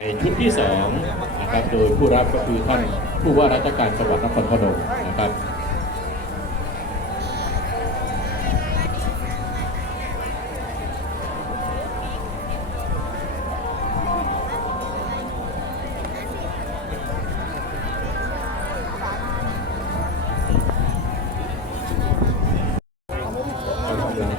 ในชุดที่สองนะครับโดยผู้รับก็คือท่านผู้ว่าราชการจังหวัดนครพนมนะครับ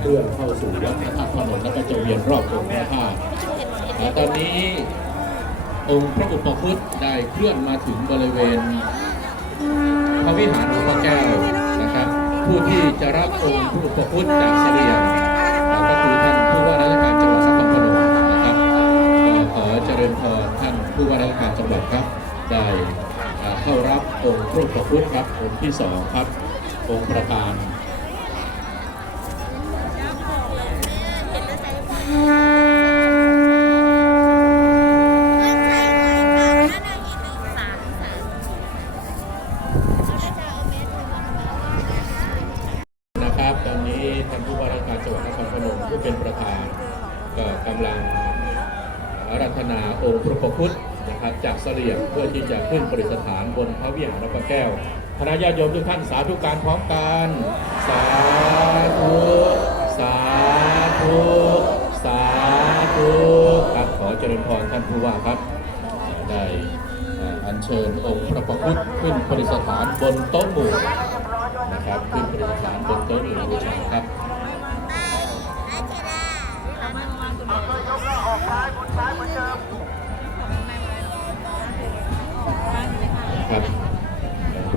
เคลื่อนเข้าสู่วัดพระธาตุพนมแล้วก็จะเวียนรอบองค์พระธาตุตอนนี้ องค์พระอุปคุตได้เคลื่อนมาถึงบริเวณพระวิหารหลวงพ่อแก้วนะครับ ผู้ที่จะรับองค์พระอุปคุตจากเสียงก็คือท่านผู้ว่าราชการจังหวัดนครนะครับขอเจริญพรท่านผู้ว่าราชการจังหวัดครับ ได้เข้ารับองค์พระอุปคุตครับองค์ที่สองครับองค์ประธานน นาองค์พระพุทธพุทธนะครับจากเสลียงเพื่อที่จะขึ้นประดิษฐานบนพระวิหารพ่อแก้วคณะญาติโยมทุกท่านสาธุการพร้อมกันสาธุสาธุสาธุครับขอเจริญพรท่านผู้ว่าครับได้อัญเชิญองค์พระพุทธขึ้นประดิษฐานบนโต๊ะหมู่นะครับขึ้นประดิษฐานบนโต๊ะหนึ่บูชาครับ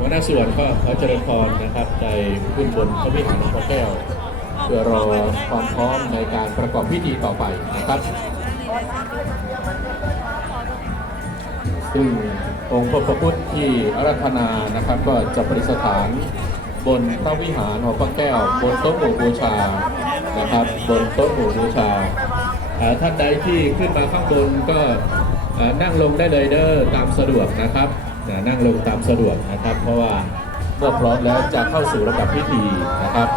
หน้าส่วนก็ขอเจริญพรนะครับใจขึ้นบนพระวิหารหลวงพ่อแก้ว เพื่อรอความพร้อมในการประกอบพิธีต่อไปนะครับซึ่งองค์พระพุทธที่อารัธนานะครับ ก็จะประดิษฐานบนพระวิหารหลวงพ่อแก้ว บนโต๊ะหมู่บูชานะครับ บนโต๊ะหมู่บูชาท่านใดที่ขึ้นมาข้างบนก็นั่งลงได้เลยเด้อตามสะดวกนะครับ อ่านั่งลงตามสะดวกนะครับ เพราะว่าเมื่อพร้อมแล้วจะเข้าสู่ระดับพิธีนะครับ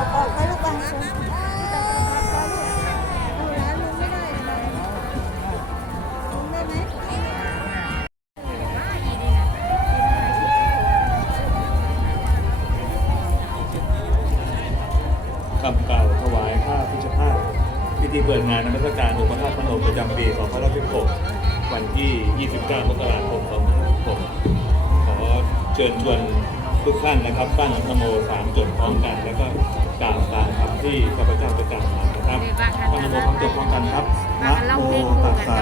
คำเก่าถวายผ้าพิชภาพพิธีเปิดงานนมัสการองค์พระธาตุพนมประจำปี2516วันที่ 29 มกราคม 2516ขอ เชิญชวนทุกท่านนะครับตั้งนะโมสามจดพร้อมกันแล้วก็กล่าวตามคำที่ข้าพเจ้าประกาศมานะครับตั้งนะโมพร้อมจดพร้อมกันครับนะโมตัสสะ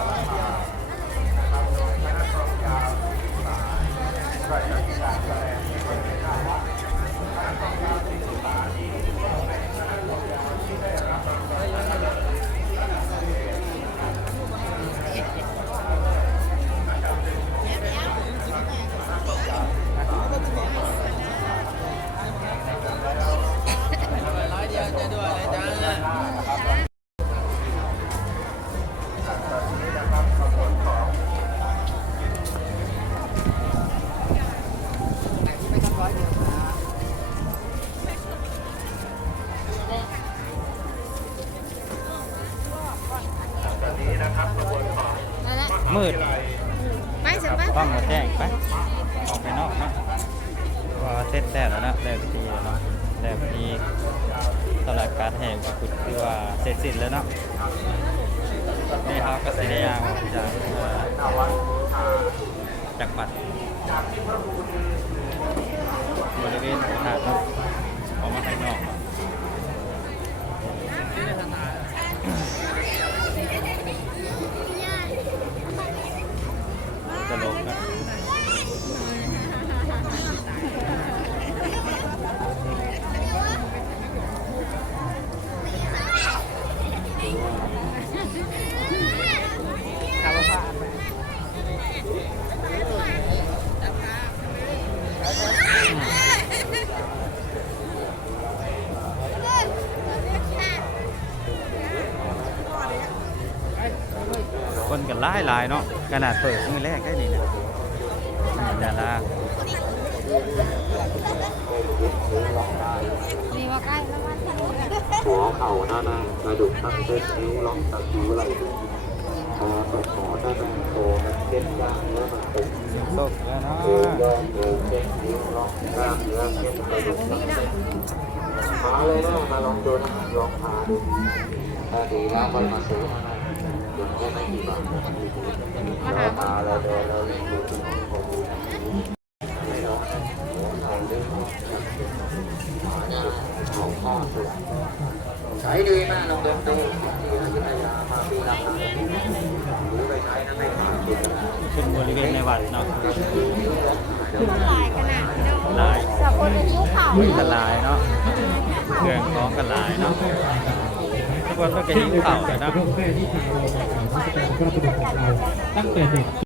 มืดไปสิไปต้องมาแจ้งไปออกไปนอกเนาะว่าเสร็จแล้วนะแล้วพิธีแล้วเนาะแล้วพิธีตลาดการแห่งกุดคือว่าเสร็จสิ้นแล้วเนาะนี่ครับกสิเนียางจากจากบัตรบริเวณหาดครับออกมาข้างนอกครับตลกนะ คนกันหลายหลายเนาะขนาดเปิดมือแรกได้นี่นะอ่าดารานี่ว่าใกล้แล้ววันหัวเข่าหน้าหน้ากระดูกตั้งเส้นนิ้วลอกตัดนิ้วไหล่คอตกหมอหน้าหน้าโตมันเส้นย่างเนื้อมันตึงโลกแล้วเนาะเอวยอดเอวเส้นนิ้วล็อกกล้ามเนื้อเส้นกระดูกตั้งเส้นมาเลยนะมาลองดูนะลองพาดูถ้าดีแล้วก็มาซื้อมา นะเดี๋ยวแค่ไม่กี่บาทแล้วมาแล้วเดี๋ยวเราเรียนดูของผมไม่ร้อนหัวเข่าดึงหมาเนี่ยของข้อสุดใช้ดีมากลองเดินดูที่อยุธยามาปีละครั้งหรือไปใช้นะไม่ขาดทุนนะขึ้นบริเวณในวัดเนาะลายขนาดนี้หลายแต่คนเป็นยุคเขากันหลายเนาะเครื่องของกันหลายเนาะ ทุกคนต้องกินข้าวนะ ตั้งแต่เด็ก